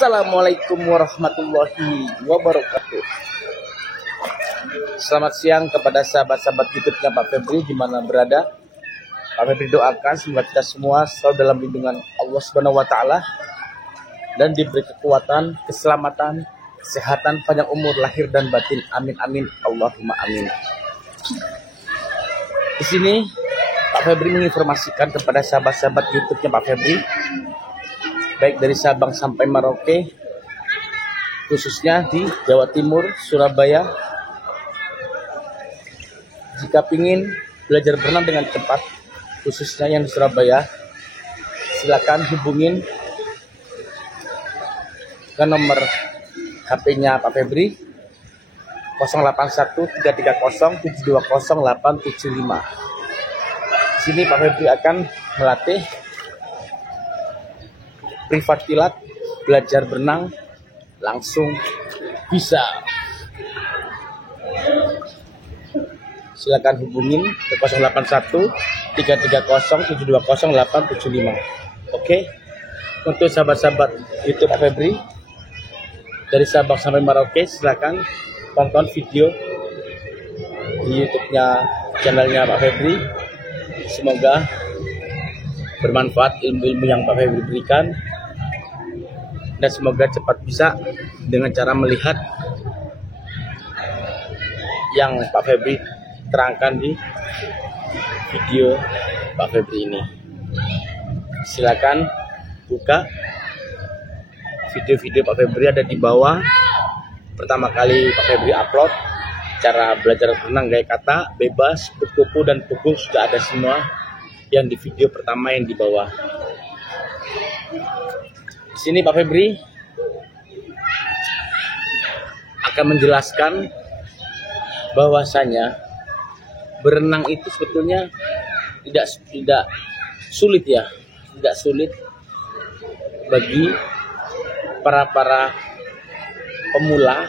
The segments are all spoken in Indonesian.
Assalamualaikum warahmatullahi wabarakatuh. Selamat siang kepada sahabat-sahabat YouTube-nya Pak Febri di mana berada. Pak Febri doakan semoga kita semua selalu dalam lindungan Allah Subhanahu wa taala dan diberi kekuatan, keselamatan, kesehatan, panjang umur lahir dan batin. Amin amin Allahumma amin. Di sini Pak Febri menginformasikan kepada sahabat-sahabat YouTube-nya Pak Febri, baik dari Sabang sampai Merauke, khususnya di Jawa Timur, Surabaya. Jika ingin belajar berenang dengan cepat, khususnya yang di Surabaya, silakan hubungin ke nomor HP-nya Pak Febri 081 330 720 875. Di sini Pak Febri akan melatih privat pilot, belajar berenang langsung bisa. Silakan hubungin ke 081 330 720 875. Oke. Untuk sahabat-sahabat YouTube Pak Febri dari Sabang sampai Merauke, silakan tonton video di YouTube-nya channelnya Pak Febri. Semoga bermanfaat ilmu-ilmu yang Pak Febri berikan, dan semoga cepat bisa dengan cara melihat yang Pak Febri terangkan di video Pak Febri ini. Silakan buka video-video Pak Febri, ada di bawah. Pertama kali Pak Febri upload cara belajar berenang gaya kata, bebas, kupu-kupu dan punggung, sudah ada semua yang di video pertama yang di bawah. Di sini Pak Febri akan menjelaskan bahwasanya berenang itu sebetulnya tidak sulit ya, tidak sulit bagi para pemula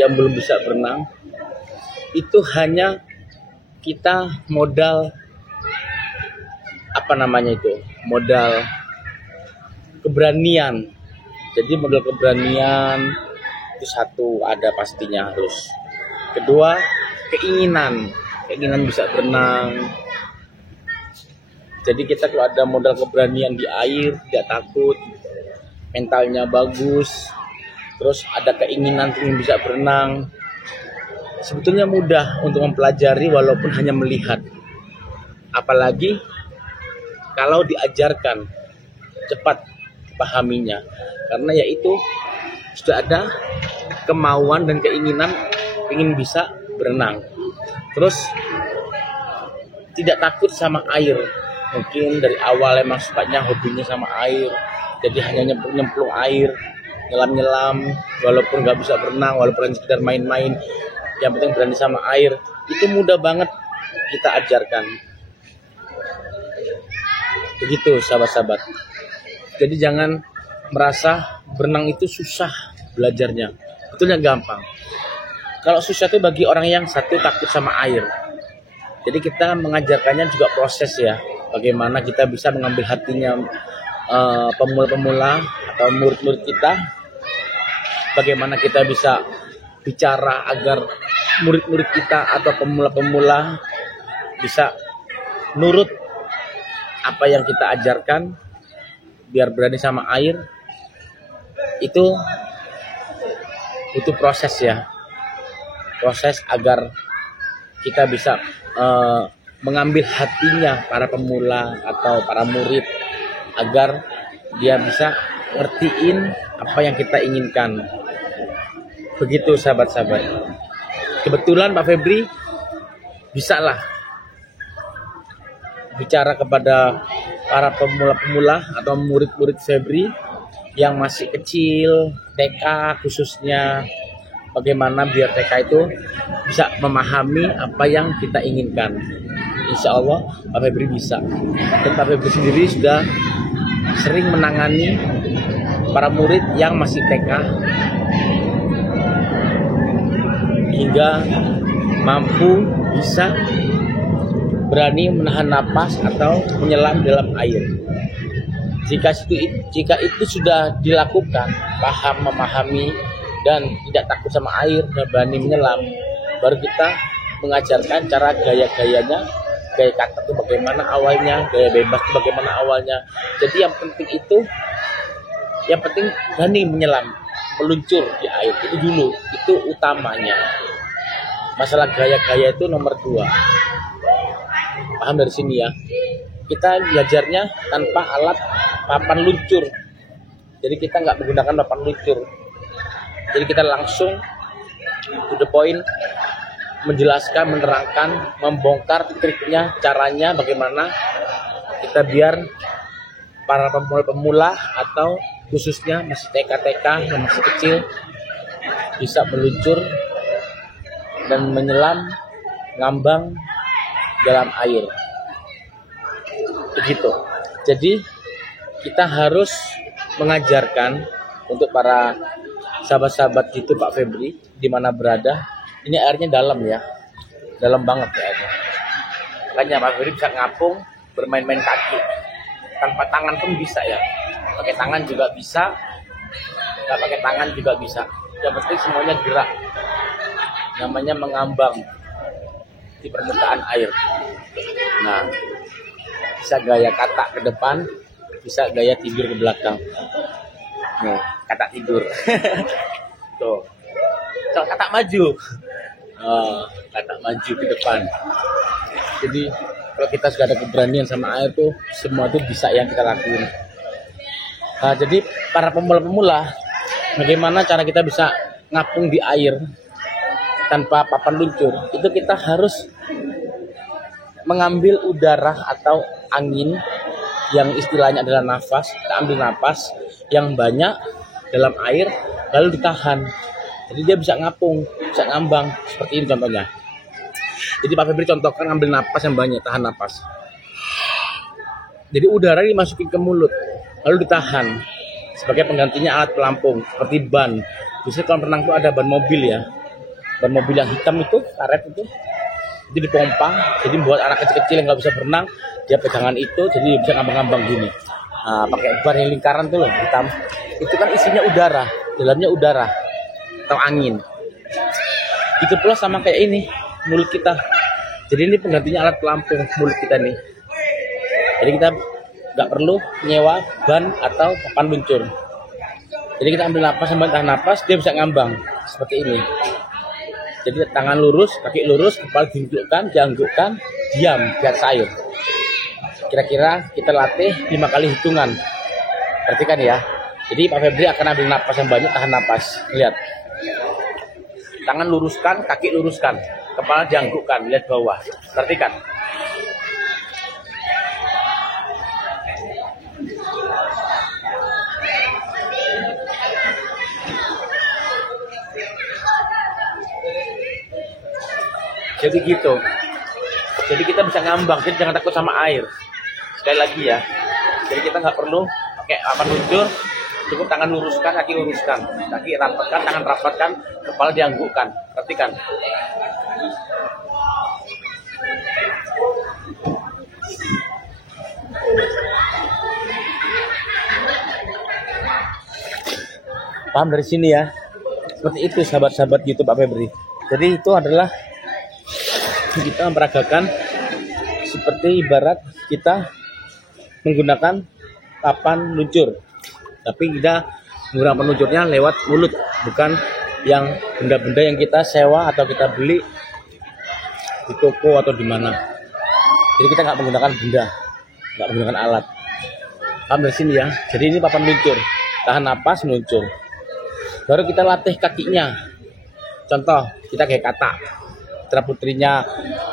yang belum bisa berenang. Itu hanya kita modal modal keberanian. Jadi modal keberanian itu satu, ada pastinya harus. Kedua, keinginan bisa berenang. Jadi kita kalau ada modal keberanian di air, tidak takut, mentalnya bagus, terus ada keinginan ingin bisa berenang, sebetulnya mudah untuk mempelajari walaupun hanya melihat. Apalagi kalau diajarkan, cepat pahaminya, karena yaitu sudah ada kemauan dan keinginan ingin bisa berenang. Terus tidak takut sama air, mungkin dari awal emang sukanya hobinya sama air, jadi hanya nyemplung air, nyelam walaupun nggak bisa berenang, walaupun sekedar main-main, yang penting berani sama air. Itu mudah banget kita ajarkan. Begitu sahabat-sahabat. Jadi jangan merasa berenang itu susah belajarnya. Betulnya gampang. Kalau susah itu bagi orang yang satu takut sama air. Jadi kita mengajarkannya juga proses ya. Bagaimana kita bisa mengambil hatinya pemula-pemula atau murid-murid kita. Bagaimana kita bisa bicara agar murid-murid kita atau pemula-pemula bisa nurut apa yang kita ajarkan biar berani sama air. Itu butuh proses ya, proses agar kita bisa mengambil hatinya para pemula atau para murid, agar dia bisa ngertiin apa yang kita inginkan. Begitu sahabat-sahabat. Kebetulan Pak Febri bisalah bicara kepada para pemula-pemula atau murid-murid Febri yang masih kecil, TK khususnya, bagaimana biar TK itu bisa memahami apa yang kita inginkan. Insya Allah Pak Febri bisa. Dan Pak Febri sendiri sudah sering menangani para murid yang masih TK hingga mampu bisa berani menahan napas atau menyelam dalam air. Jika itu sudah dilakukan, memahami dan tidak takut sama air dan berani menyelam, baru kita mengajarkan cara gaya-gayanya, gaya kata itu bagaimana awalnya, gaya bebas itu bagaimana awalnya. Jadi yang penting berani menyelam, meluncur di air itu dulu, itu utamanya. Masalah gaya-gaya itu nomor 2. Paham dari sini ya? Kita belajarnya tanpa alat papan luncur. Jadi kita nggak menggunakan papan luncur. Jadi kita langsung to the point, menjelaskan, menerangkan, membongkar triknya, caranya bagaimana kita biar para pemula atau khususnya masih TK-TK yang masih kecil bisa meluncur dan menyelam, ngambang dalam air. Begitu. Jadi kita harus mengajarkan untuk para sahabat-sahabat gitu Pak Febri di mana berada. Ini airnya dalam ya, dalam banget ya airnya. Makanya Pak Febri bisa ngapung, bermain-main kaki, tanpa tangan pun bisa ya. Pakai tangan juga bisa, nggak pakai tangan juga bisa. Yang penting semuanya gerak. Namanya mengambang di permukaan air. Nah, bisa gaya kata ke depan, bisa gaya tidur ke belakang. Nah, kata tidur. Tuh. Kalau kata maju. Kata maju ke depan. Jadi kalau kita sudah ada keberanian sama air tuh, semua tuh bisa yang kita lakuin. Nah, jadi para pemula-pemula, bagaimana cara kita bisa ngapung di air tanpa papan luncur? Itu kita harus mengambil udara atau angin yang istilahnya adalah nafas. Kita ambil nafas yang banyak dalam air lalu ditahan. Jadi dia bisa ngapung, bisa ngambang seperti ini contohnya. Jadi Pak Febri contohkan ambil nafas yang banyak, tahan nafas. Jadi udara dimasukin ke mulut lalu ditahan sebagai penggantinya alat pelampung seperti ban. Biasanya kalau renang itu ada ban mobil ya. Ban mobil yang hitam itu, karet itu dipompa, jadi buat anak kecil-kecil yang nggak bisa berenang, dia pegangan itu, jadi bisa ngambang-ngambang gini. Nah, pakai ban yang lingkaran tuh loh, hitam. Itu kan isinya udara, dalamnya udara atau angin. Itu pula sama kayak ini, mulut kita. Jadi ini penggantinya alat pelampung mulut kita nih. Jadi kita nggak perlu nyewa ban atau papan luncur. Jadi kita ambil napas, sambil tahan napas, dia bisa ngambang seperti ini. Jadi tangan lurus, kaki lurus, kepala dianggukkan, diam di atas air. Kira-kira kita latih 5 kali hitungan. Perhatikan ya. Jadi Pak Febri akan ambil napas yang banyak, tahan napas. Lihat. Tangan luruskan, kaki luruskan, kepala dianggukkan, lihat bawah. Perhatikan. Jadi gitu. Jadi kita bisa ngambang, jadi jangan takut sama air. Sekali lagi ya. Jadi kita nggak perlu pakai papan luncur, cukup tangan luruskan, kaki luruskan, kaki rapatkan, tangan rapatkan, kepala dianggukkan. Perhatikan. Paham dari sini ya? Seperti itu sahabat-sahabat YouTube Pak Febri. Jadi itu adalah kita memperagakan seperti ibarat kita menggunakan papan luncur, tapi kita menggunakan papan luncurnya lewat mulut, bukan yang benda-benda yang kita sewa atau kita beli di toko atau di mana. Jadi kita nggak menggunakan benda, nggak menggunakan alat. Paham dari sini ya? Jadi ini papan luncur, tahan napas meluncur. Baru kita latih kakinya. Contoh kita kayak kata. Putra putrinya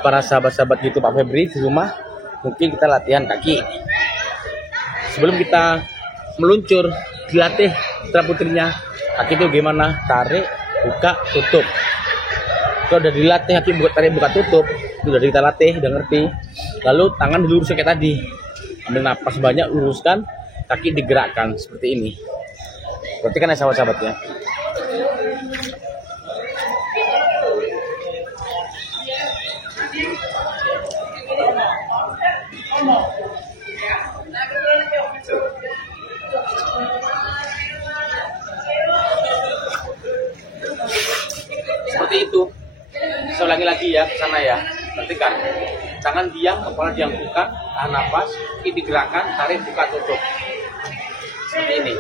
para sahabat-sahabat gitu Pak Febri di rumah, mungkin kita latihan kaki. Sebelum kita meluncur, dilatih putra putrinya kaki itu gimana, tarik, buka, tutup. Kalau udah dilatih kaki buka, tarik, buka, tutup, itu udah kita latih, udah ngerti. Lalu tangan diluruskan kayak tadi, ambil napas banyak, luruskan, kaki digerakkan seperti ini. Perhatikan ya sahabat-sahabat ya. sana ya. Perhatikan, tangan diam, kepala dianggukan, tahan nafas, kaki digerakkan, tarik, buka, tutup. Seperti ini.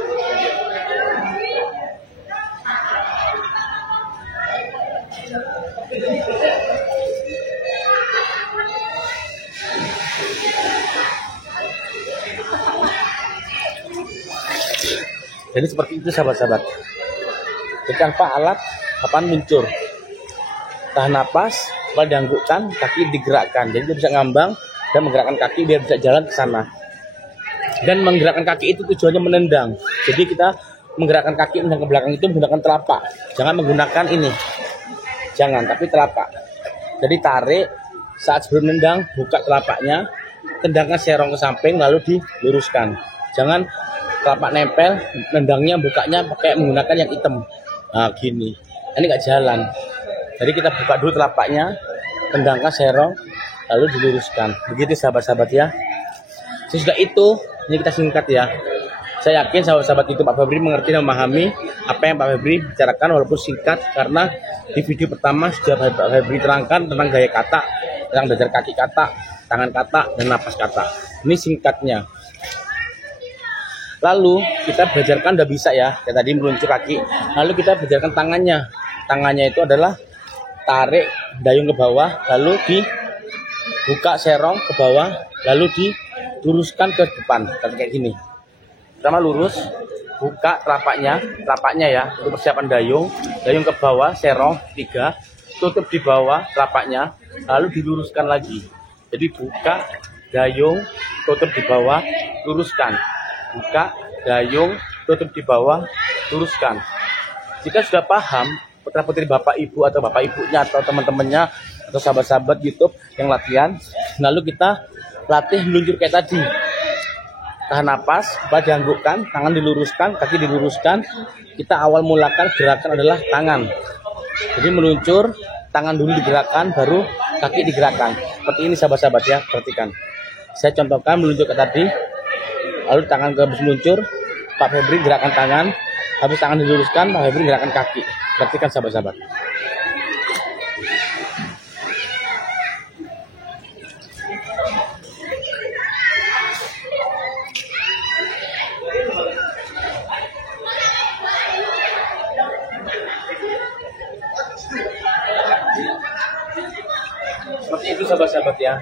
Jadi seperti itu sahabat-sahabat. Jadi tanpa alat, kapan meluncur. Tahan napas, kepala dianggukkan, kaki digerakkan. Jadi dia bisa ngambang dan menggerakkan kaki biar bisa jalan ke sana. Dan menggerakkan kaki itu tujuannya menendang. Jadi kita menggerakkan kaki menendang ke belakang itu menggunakan telapak. Jangan menggunakan ini. Jangan, tapi telapak. Jadi tarik, saat sebelum nendang, buka telapaknya, tendangkan serong ke samping, lalu diluruskan. Jangan telapak nempel, nendangnya, bukanya pakai menggunakan yang hitam. Nah, gini. Ini nggak jalan. Jadi kita buka dulu telapaknya, tendangkan serong, lalu diluruskan. Begitu sahabat-sahabat ya. Sesudah itu, ini kita singkat ya. Saya yakin sahabat-sahabat itu Pak Febri mengerti dan memahami apa yang Pak Febri bicarakan walaupun singkat, karena di video pertama sudah Pak Febri terangkan tentang gaya kata, tentang belajar kaki kata, tangan kata, dan napas kata. Ini singkatnya. Lalu kita belajarkan udah bisa ya, kayak tadi meluncur kaki. Lalu kita belajarkan tangannya. Tangannya itu adalah tarik dayung ke bawah, lalu dibuka serong ke bawah, lalu diluruskan ke depan, kayak gini. Pertama lurus, buka telapaknya ya, untuk persiapan dayung ke bawah, serong 3, tutup di bawah telapaknya, lalu diluruskan lagi. Jadi buka dayung, tutup di bawah, luruskan. Buka dayung, tutup di bawah, luruskan. Jika sudah paham, putra-putri bapak ibu atau bapak ibunya atau teman-temannya atau sahabat-sahabat YouTube yang latihan, lalu kita latih meluncur kayak tadi. Tahan napas, kepala dianggukkan, tangan diluruskan, kaki diluruskan. Kita awal mulakan gerakan adalah tangan. Jadi meluncur, tangan dulu digerakkan, baru kaki digerakkan. Seperti ini sahabat-sahabat ya, perhatikan. Saya contohkan meluncur kayak tadi. Lalu tangan ke habis meluncur, Pak Febri gerakan tangan, habis tangan diluruskan, Pak Febri gerakan kaki. Perhatikan sahabat-sahabat. Seperti itu sahabat-sahabat ya.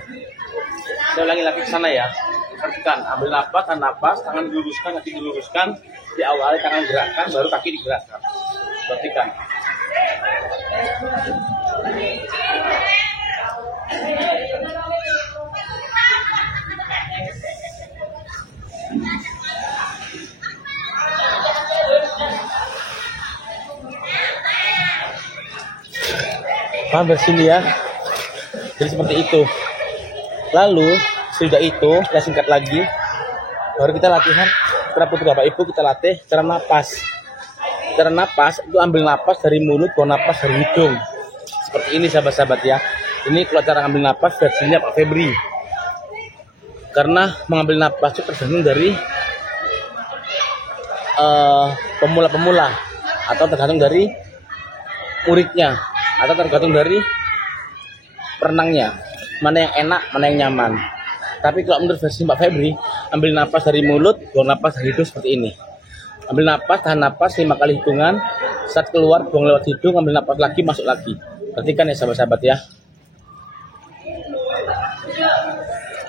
Saya ulangi lagi ke sana ya. Perhatikan, ambil napas, tahan napas, tangan diluruskan, kaki diluruskan. Diawali tangan gerakkan, baru kaki digerakkan. Perhatikan. Paham dari sini ya. Jadi seperti itu. Lalu sudah itu, kita singkat lagi, baru kita latihan putra-putri bapak ibu, kita latih cara napas. Cara napas itu ambil napas dari mulut, buang napas dari hidung. Seperti ini sahabat-sahabat ya. Ini kalau cara ambil napas versinya Pak Febri. Karena mengambil napas itu tergantung dari pemula-pemula, atau tergantung dari muridnya, atau tergantung dari perenangnya. Mana yang enak, mana yang nyaman. Tapi kalau menurut versi Pak Febri, ambil napas dari mulut, buang napas dari hidung seperti ini. Ambil napas, tahan napas 5 kali hitungan. Saat keluar, buang lewat hidung, ambil napas lagi, masuk lagi. Perhatikan ya sahabat-sahabat ya.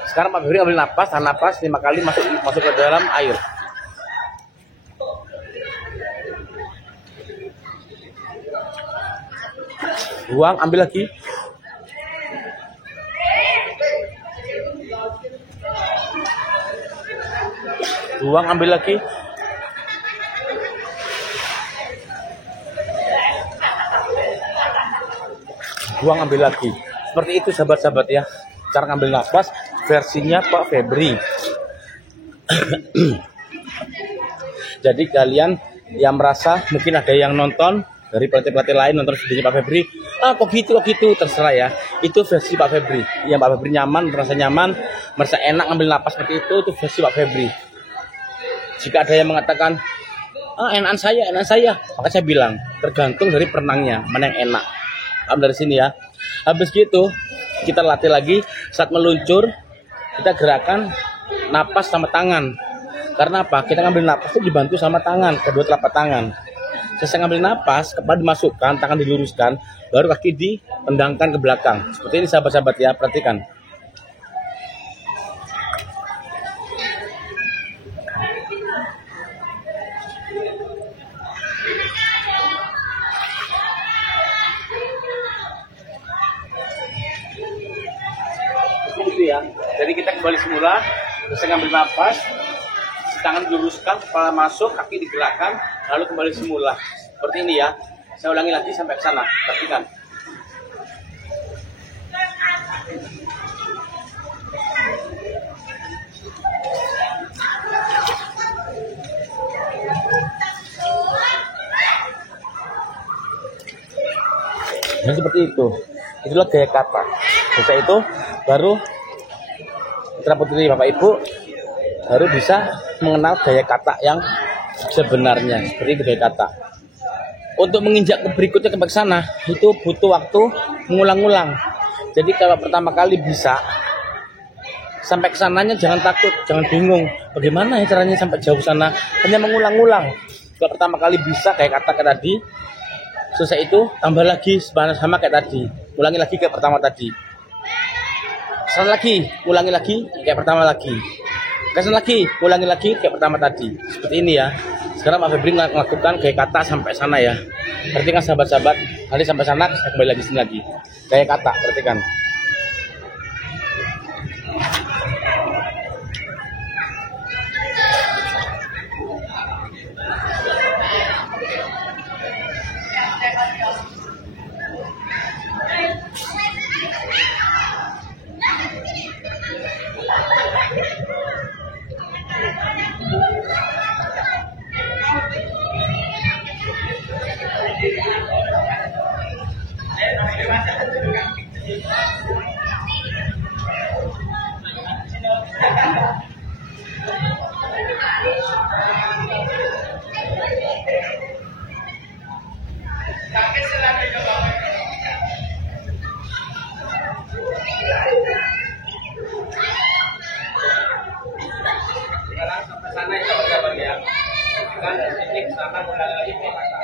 Sekarang Pak Febri ambil napas, tahan napas 5 kali, masuk ke dalam air. Buang, ambil lagi. Buang, ambil lagi. Buang, ambil lagi. Seperti itu sahabat-sahabat ya, cara ngambil nafas versinya Pak Febri. Jadi kalian yang merasa, mungkin ada yang nonton dari pelatih-pelatih lain nonton videonya Pak Febri, kok gitu, terserah ya. Itu versi Pak Febri. Yang Pak Febri nyaman, merasa enak ngambil napas seperti itu versi Pak Febri. Jika ada yang mengatakan, enakan saya, maka saya bilang tergantung dari perenangnya, mana yang enak. Dari sini ya. Habis gitu, kita latih lagi. Saat meluncur kita gerakan napas sama tangan. Karena apa? Kita ngambil napas itu dibantu sama tangan, kedua telapak tangan. Selesai ngambil napas, kepala dimasukkan, tangan diluruskan, baru kaki ditendangkan ke belakang. Seperti ini sahabat-sahabat ya, perhatikan. Itu ya. Jadi kita kembali semula, selesai ngambil napas, tangan diluruskan, kepala masuk, kaki digerakkan, lalu kembali semula. Seperti ini ya. Saya ulangi lagi sampai ke sana. Perhatikan. Nah, seperti itu. Itulah gaya kata. Setelah itu baru putra putri Bapak Ibu baru bisa mengenal gaya kata yang sebenarnya. Seperti itu gaya kata. Untuk menginjak ke berikutnya ke sana itu butuh waktu mengulang-ulang. Jadi kalau pertama kali bisa sampai ke sananya jangan takut, jangan bingung. Bagaimana ya caranya sampai jauh sana? Hanya mengulang-ulang. Kalau pertama kali bisa kayak kata tadi, selesai itu tambah lagi sama kayak tadi. Ulangi lagi kayak pertama tadi. Kesana lagi, ulangi lagi kayak pertama lagi. Kesana lagi, ulangi lagi kayak pertama tadi. Seperti ini ya. Sekarang Pak Febri melakukan gaya kata sampai sana ya. Perhatikan sahabat-sahabat, nanti sampai sana saya kembali lagi sini lagi. Gaya kata, perhatikan. Sampai sana ya sahabat ya. Kan dari sini ke sana mulai lagi ke kata.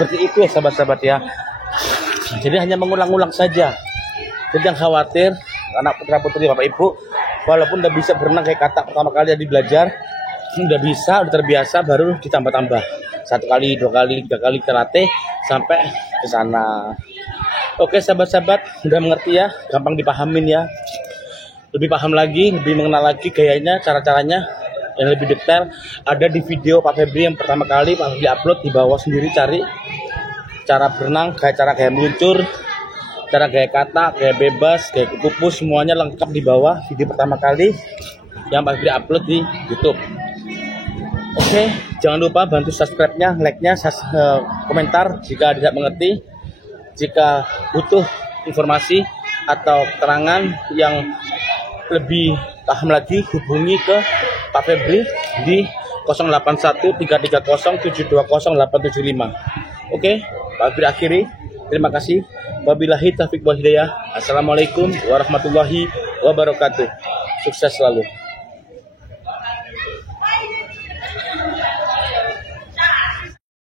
Seperti itu ya sahabat-sahabat ya. Jadi hanya mengulang-ulang saja. Jadi jangan khawatir anak putra putri Bapak Ibu, walaupun udah bisa berenang kayak kata pertama kali yang belajar, udah bisa, udah terbiasa, baru ditambah-tambah 1 kali, 2 kali, 3 kali terlatih sampai ke sana. Oke sahabat-sahabat, udah mengerti ya, gampang dipahamin ya. Lebih paham lagi, lebih mengenal lagi gayanya, cara-caranya yang lebih detail ada di video Pak Febri yang pertama kali Pak Febri upload. Di bawah sendiri cari cara berenang, cara gaya meluncur, cara gaya kata, gaya bebas, gaya kupu, semuanya lengkap di bawah video pertama kali yang Pak Febri upload di YouTube. Oke, jangan lupa bantu subscribe-nya, like-nya, komentar jika tidak mengerti. Jika butuh informasi atau keterangan yang lebih paham lagi, hubungi ke Pak Febri di 081330720875. Oke, Pak Febri akhiri. Terima kasih. Wabillahi taufiq wal hidayah. Assalamualaikum warahmatullahi wabarakatuh. Sukses selalu.